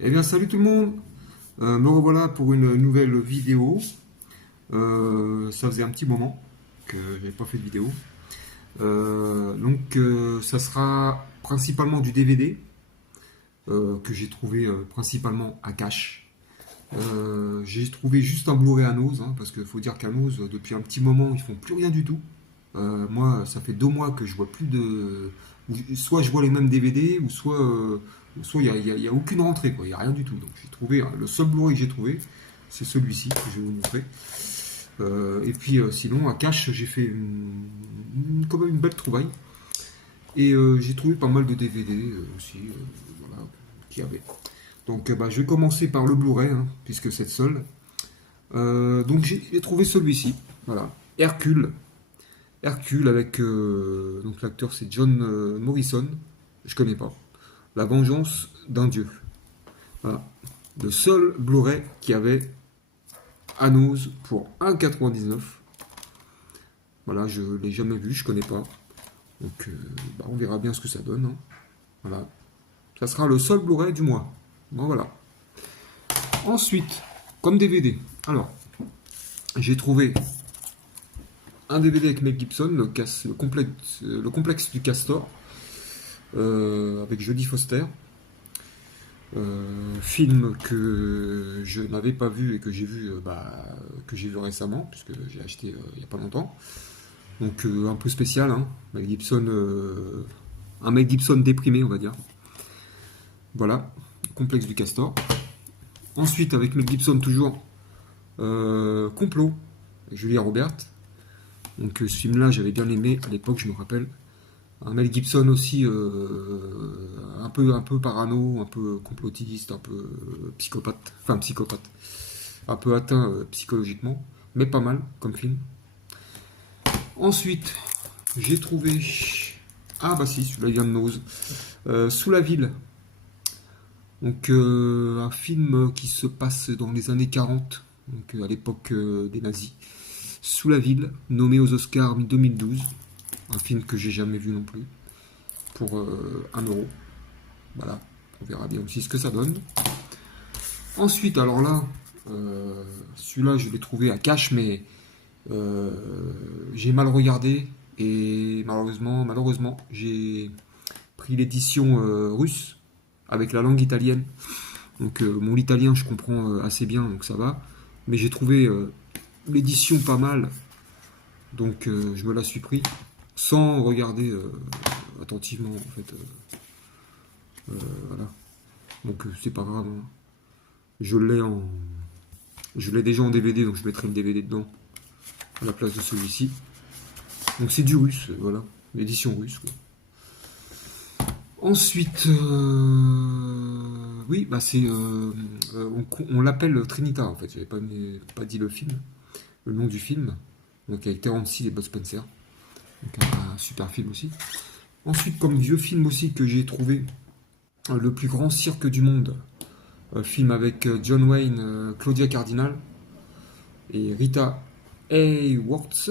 Eh bien, salut tout le monde. Me revoilà pour une nouvelle vidéo. Ça faisait un petit moment que j'avais pas fait de vidéo. Ça sera principalement du DVD que j'ai trouvé principalement à Cash. J'ai trouvé juste un Blu-ray à Nose, hein, parce qu'il faut dire qu'à Nose, depuis un petit moment, ils font plus rien du tout. Moi, ça fait 2 mois que je vois plus de. Soit je vois les mêmes DVD, soit il y a aucune rentrée, quoi. Il n'y a rien du tout. Donc j'ai trouvé, hein, le seul Blu-ray que j'ai trouvé, c'est celui-ci que je vais vous montrer. Sinon, à Cash, j'ai fait quand même une belle trouvaille. Et j'ai trouvé pas mal de DVD aussi, voilà, qu'il y avait. Je vais commencer par le Blu-ray, hein, puisque c'est le seul. Donc j'ai trouvé celui-ci, voilà, Hercule. Hercule avec donc l'acteur c'est John Morrison, je connais pas. La vengeance d'un dieu. Voilà. Le seul Blu-ray qui avait à Nose pour 1,99. Voilà, je l'ai jamais vu, je connais pas. Donc on verra bien ce que ça donne, hein. Voilà. Ça sera le seul Blu-ray du mois. Bon voilà. Ensuite, comme DVD. Alors, j'ai trouvé un DVD avec Mel Gibson, le complexe du Castor, avec Jodie Foster. Film que je n'avais pas vu et que j'ai vu récemment, puisque j'ai acheté il n'y a pas longtemps. Donc un peu spécial, hein. Mel Gibson, un Mel Gibson déprimé, on va dire. Voilà, complexe du Castor. Ensuite, avec Mel Gibson toujours, Complot, avec Julia Roberts. Donc ce film-là, j'avais bien aimé à l'époque, je me rappelle. Un Mel Gibson aussi, un peu parano, un peu complotiste, un peu psychopathe, un peu atteint psychologiquement, mais pas mal comme film. Ensuite, j'ai trouvé, ah bah si, celui-là il vient de Nose, Sous la ville. Donc un film qui se passe dans les années 40, donc à l'époque des nazis. Sous la ville, nommé aux Oscars 2012. Un film que j'ai jamais vu non plus. Pour 1€. Voilà. On verra bien aussi ce que ça donne. Ensuite, alors là, celui-là, je l'ai trouvé à Cash, mais j'ai mal regardé. Et malheureusement, j'ai pris l'édition russe avec la langue italienne. Donc mon italien, je comprends assez bien, donc ça va. Mais j'ai trouvé l'édition pas mal. Donc je me la suis pris sans regarder attentivement en fait. Voilà. Donc c'est pas grave, hein. Je l'ai déjà en DVD, donc je mettrai le DVD dedans à la place de celui-ci. Donc c'est du russe, voilà, l'édition russe, quoi. Ensuite, oui, bah on l'appelle Trinita en fait. J'avais pas dit le nom du film. Donc avec Terence Hill et Bud Spencer. Donc un super film aussi. Ensuite, comme vieux film aussi que j'ai trouvé, Le plus grand cirque du monde. Film avec John Wayne, Claudia Cardinal et Rita Hayworth.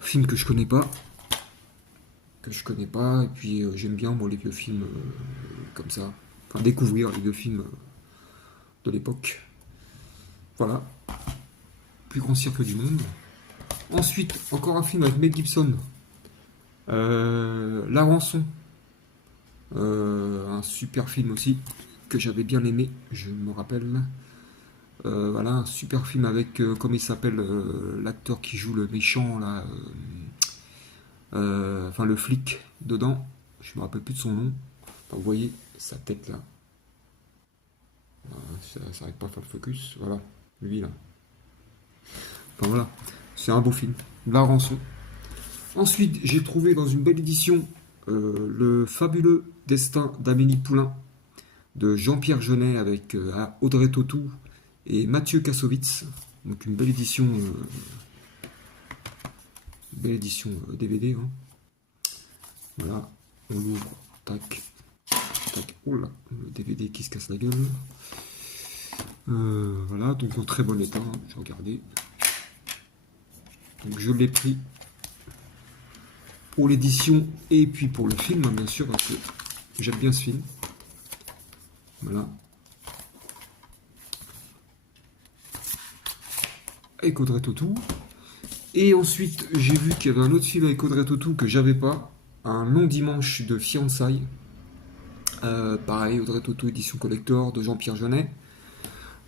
Film que je connais pas. Et puis j'aime bien moi les vieux films comme ça. Enfin, découvrir les vieux films de l'époque. Voilà. Plus grand cirque du monde. Ensuite, encore un film avec Mel Gibson. La rançon. Un super film aussi que j'avais bien aimé, je me rappelle. Voilà, un super film avec, comment il s'appelle, l'acteur qui joue le méchant, là, enfin le flic dedans, je me rappelle plus de son nom. Enfin, vous voyez sa tête là. Ça n'arrête pas à faire le focus, voilà, lui là. Enfin voilà, c'est un beau film, La rançon. Ensuite, j'ai trouvé dans une belle édition le fabuleux destin d'Amélie Poulain de Jean-Pierre Jeunet avec Audrey Tautou et Mathieu Kassovitz. Donc une belle édition DVD, hein. Voilà, on l'ouvre, tac, tac, oh là, le DVD qui se casse la gueule. Voilà, donc en très bon état, hein, j'ai regardé. Donc je l'ai pris pour l'édition et puis pour le film, hein, bien sûr, parce que j'aime bien ce film. Voilà. Avec Audrey Tautou. Et ensuite, j'ai vu qu'il y avait un autre film avec Audrey Tautou que j'avais pas. Un long dimanche de fiançailles. Pareil, Audrey Tautou, édition collector de Jean-Pierre Jeunet.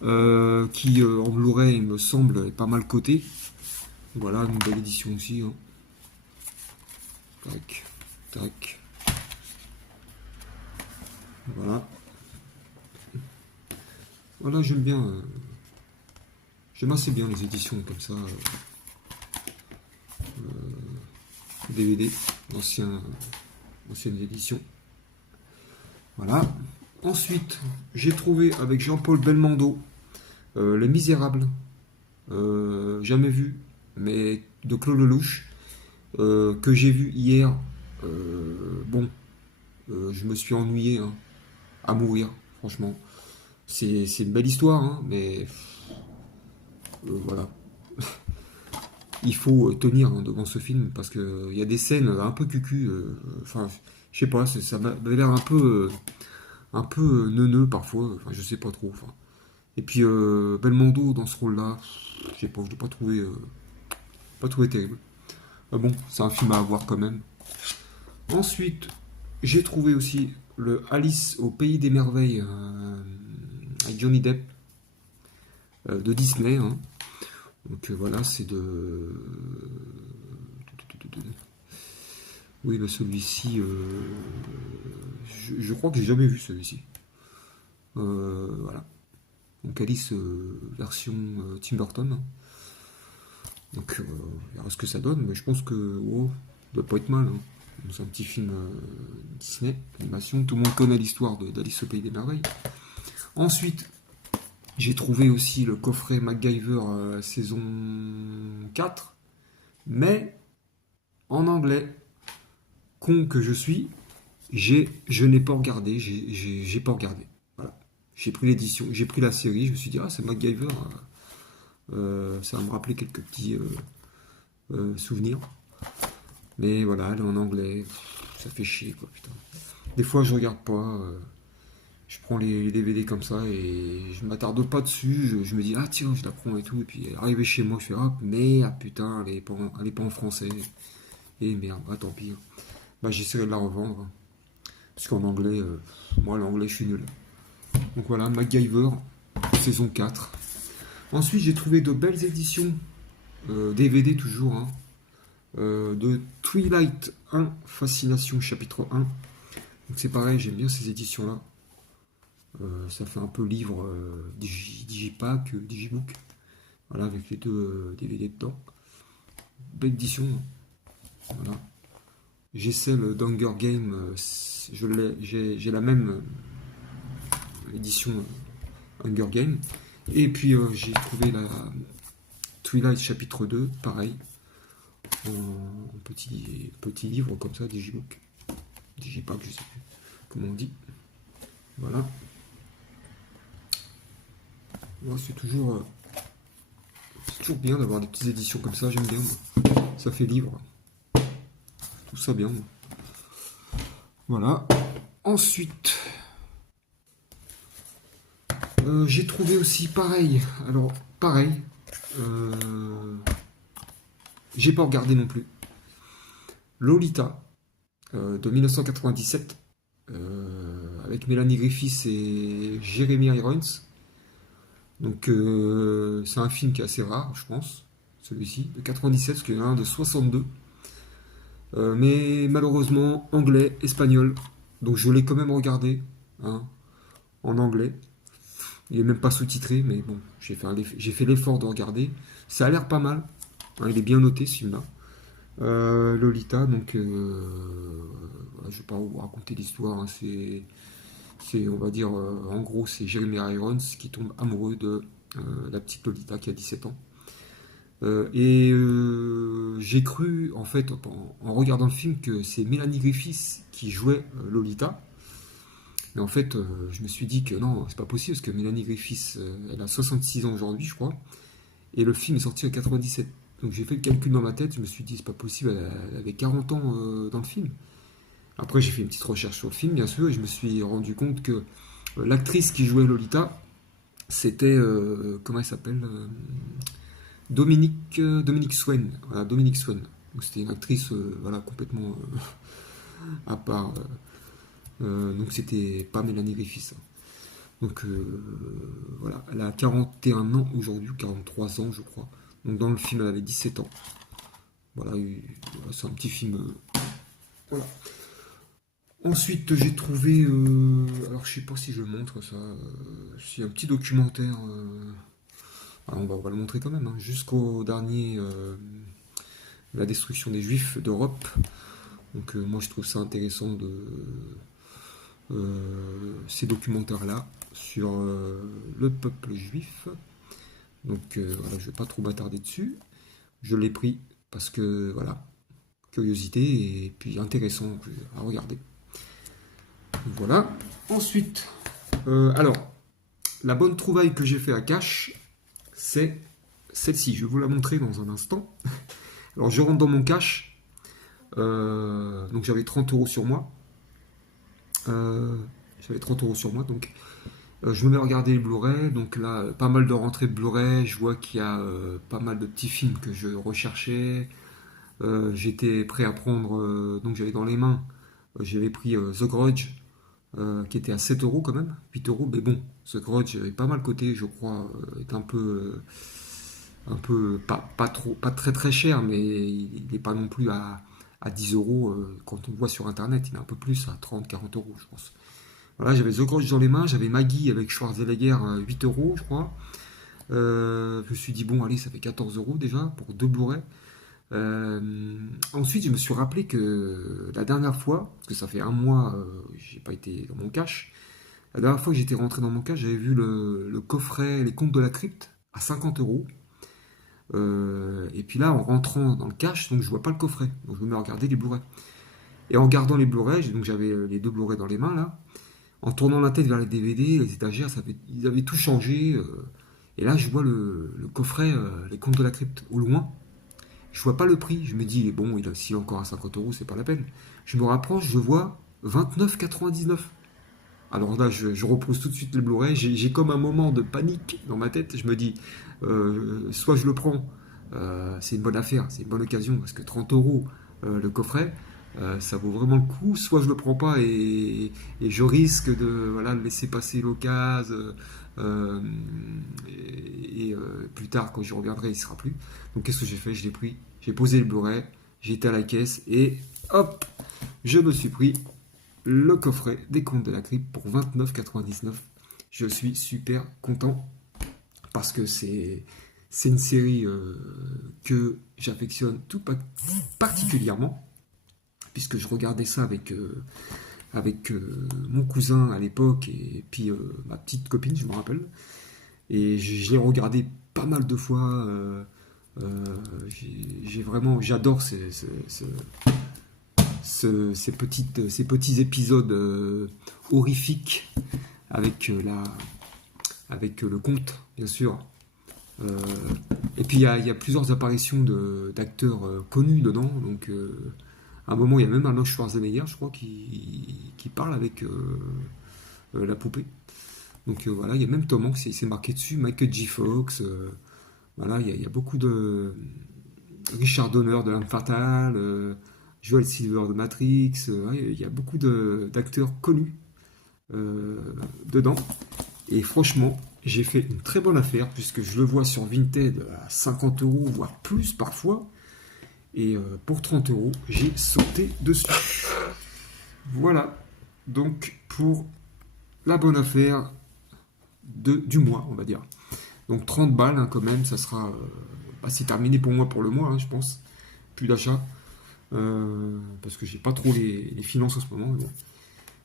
Qui, en Blu-ray, il me semble, est pas mal coté. Voilà, une belle édition aussi. Hein. Tac, tac. Voilà. Voilà, j'aime bien. J'aime assez bien les éditions comme ça. DVD, ancienne édition. Voilà. Ensuite, j'ai trouvé avec Jean-Paul Belmondo Les Misérables. Jamais vu, mais de Claude Lelouch. Que j'ai vu hier. Bon, je me suis ennuyé hein, à mourir, franchement. C'est une belle histoire, hein, mais voilà. Il faut tenir hein, devant ce film parce qu'il y a des scènes un peu cucu. Enfin, je sais pas, ça m'avait l'air un peu neuneux parfois. Enfin, je sais pas trop. Enfin. Et puis Belmondo dans ce rôle-là, je sais pas, je l'ai pas trouvé terrible. Ah bon, c'est un film à voir quand même. Ensuite, j'ai trouvé aussi le Alice au pays des merveilles avec Johnny Depp de Disney. Hein. Donc voilà, c'est de. Oui, bah celui-ci, je crois que j'ai jamais vu celui-ci. Voilà. Donc Alice version Tim Burton. Donc on verra ce que ça donne, mais je pense que oh, ça doit pas être mal. Hein. C'est un petit film Disney, animation. Tout le monde connaît l'histoire d'Alice au pays des merveilles. Ensuite, j'ai trouvé aussi le coffret MacGyver saison 4, mais en anglais. Con que je suis, je n'ai pas regardé, j'ai pas regardé. Voilà. J'ai pris l'édition, j'ai pris la série, je me suis dit, ah, c'est MacGyver. Ça va me rappeler quelques petits souvenirs. Mais voilà, elle est en anglais, ça fait chier, quoi, putain. Des fois, je regarde pas. Je prends les DVD comme ça et je m'attarde pas dessus. Je me dis, ah tiens, je la prends et tout. Et puis, arrivé chez moi, je fais, ah merde, putain, elle est pas en français. Et merde, ah tant pis. Bah, j'essaierai de la revendre. Parce qu'en anglais, moi, l'anglais, je suis nul. Donc voilà, MacGyver, saison 4. Ensuite, j'ai trouvé de belles éditions, DVD toujours, hein, de Twilight 1, Fascination, chapitre 1. Donc c'est pareil, j'aime bien ces éditions-là. Ça fait un peu livre digipack, digibook. Voilà, avec les deux DVD dedans. Belle édition. Voilà. J'ai celle d'Hunger Game, j'ai la même édition Hunger Game. Et puis j'ai trouvé la Twilight chapitre 2, pareil, en petit livre comme ça, digibook. Digipack, je sais plus comment on dit. Voilà. Ouais, c'est toujours bien d'avoir des petites éditions comme ça, j'aime bien. Moi. Ça fait livre. Tout ça bien. Moi. Voilà. Ensuite, j'ai trouvé aussi pareil. Alors, pareil. J'ai pas regardé non plus. Lolita de 1997 avec Mélanie Griffiths et Jeremy Irons. Donc c'est un film qui est assez rare, je pense, celui-ci, de 97, parce qu'il y en a un de 62. Mais malheureusement, anglais, espagnol. Donc je l'ai quand même regardé, hein, en anglais. Il est même pas sous-titré, mais bon, j'ai fait l'effort de regarder. Ça a l'air pas mal. Hein, il est bien noté, ce film-là. Lolita, donc voilà, je vais pas vous raconter l'histoire. Hein, on va dire, en gros, c'est Jeremy Irons qui tombe amoureux de la petite Lolita qui a 17 ans. J'ai cru, en fait, en regardant le film, que c'est Mélanie Griffiths qui jouait Lolita. Mais en fait, je me suis dit que non, c'est pas possible, parce que Mélanie Griffiths, elle a 66 ans aujourd'hui, je crois. Et le film est sorti en 97. Donc j'ai fait le calcul dans ma tête, je me suis dit, c'est pas possible, elle avait 40 ans dans le film. Après, j'ai fait une petite recherche sur le film, bien sûr, et je me suis rendu compte que L'actrice qui jouait Lolita, c'était, comment elle s'appelle Dominique Swain. Voilà, Dominique Swain. Donc c'était une actrice voilà, complètement à part. Donc c'était pas Mélanie Griffiths, hein. Donc voilà, elle a 41 ans aujourd'hui, 43 ans je crois. Donc dans le film elle avait 17 ans. Voilà, c'est un petit film. Voilà. Ensuite j'ai trouvé, alors je sais pas si je le montre ça, c'est un petit documentaire. On va le montrer quand même, hein, jusqu'au dernier, la destruction des Juifs d'Europe. Donc moi je trouve ça intéressant de ces documentaires-là sur le peuple juif. Donc voilà, je ne vais pas trop m'attarder dessus. Je l'ai pris parce que voilà, curiosité et puis intéressant à regarder. Voilà. Ensuite, alors, la bonne trouvaille que j'ai fait à cash, c'est celle-ci. Je vais vous la montrer dans un instant. Alors, je rentre dans mon cash. Donc, j'avais 30 euros sur moi. Donc je me mets à regarder les Blu-ray. Donc là, pas mal de rentrées de Blu-ray. Je vois qu'il y a pas mal de petits films que je recherchais. J'étais prêt à prendre, donc j'avais dans les mains, j'avais pris The Grudge, qui était à 7 euros quand même, 8 euros. Mais bon, The Grudge est pas mal coté, je crois, est un peu pas trop, pas très très cher, mais il n'est pas non plus à 10 euros quand on voit sur internet. Il est un peu plus à 30-40 euros, je pense. Voilà, j'avais The Grudge dans les mains, j'avais Maggie avec Schwarzenegger à 8 euros, je crois. Je me suis dit, bon, allez, ça fait 14 euros déjà pour deux Blu-ray. Ensuite, je me suis rappelé que la dernière fois, parce que ça fait un mois, j'ai pas été dans mon cash. La dernière fois que j'étais rentré dans mon cash, j'avais vu le coffret Les Contes de la Crypte à 50 euros. Et puis là, en rentrant dans le cash, donc je vois pas le coffret. Donc je me mets à regarder les Blu-ray. Et en regardant les Blu-ray, donc j'avais les deux Blu-ray dans les mains là. En tournant la tête vers les DVD, les étagères, ils avaient tout changé. Et là, je vois le coffret Les Contes de la Crypte au loin. Je vois pas le prix. Je me dis, bon, s'il est encore à 50 euros, c'est pas la peine. Je me rapproche, je vois 29,99. Alors là, je repose tout de suite le Blu-ray. J'ai comme un moment de panique dans ma tête. Je me dis, soit je le prends, c'est une bonne affaire, c'est une bonne occasion, parce que 30 euros le coffret, ça vaut vraiment le coup. Soit je le prends pas et je risque de voilà, laisser passer l'occasion. Plus tard, quand je reviendrai, il sera plus. Donc qu'est-ce que j'ai fait? Je l'ai pris, j'ai posé le Blu-ray, j'ai été à la caisse et hop, je me suis pris le coffret des Contes de la Crypte pour 29,99. Je suis super content parce que c'est une série que j'affectionne tout particulièrement, puisque je regardais ça avec mon cousin à l'époque et puis ma petite copine, je me rappelle. Et je l'ai regardé pas mal de fois. J'adore ces petits épisodes horrifiques avec avec le conte, bien sûr. Euh, et puis il y a plusieurs apparitions d'acteurs connus dedans. Donc à un moment, il y a même Arnold Schwarzenegger, je crois, qui parle avec la poupée. Donc voilà, il y a même Tom Hanks, c'est marqué dessus, Michael J. Fox. Voilà, il y a beaucoup de Richard Donner de L'Arme Fatale, Joel Silver de Matrix. Ouais, il y a beaucoup d'acteurs connus dedans. Et franchement, j'ai fait une très bonne affaire puisque je le vois sur Vinted à 50 euros, voire plus parfois. Et pour 30 euros, j'ai sauté dessus. Voilà, donc pour la bonne affaire du mois, on va dire. Donc 30 balles hein, quand même, ça sera... c'est terminé pour moi pour le mois, hein, je pense. Plus d'achat. Parce que j'ai pas trop les finances en ce moment. Bon.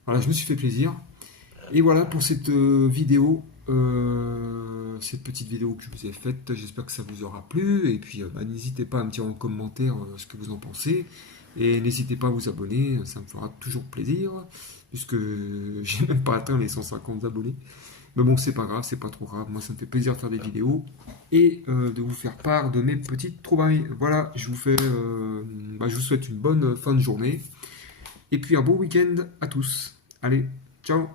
Voilà, je me suis fait plaisir. Et voilà pour cette vidéo, cette petite vidéo que je vous ai faite. J'espère que ça vous aura plu. Et puis n'hésitez pas à me dire en commentaire ce que vous en pensez. Et n'hésitez pas à vous abonner, ça me fera toujours plaisir. Puisque j'ai même pas atteint les 150 abonnés. Mais bon, c'est pas grave, c'est pas trop grave. Moi, ça me fait plaisir de faire des vidéos et de vous faire part de mes petites trouvailles. Voilà, je vous souhaite une bonne fin de journée et puis un bon week-end à tous. Allez, ciao!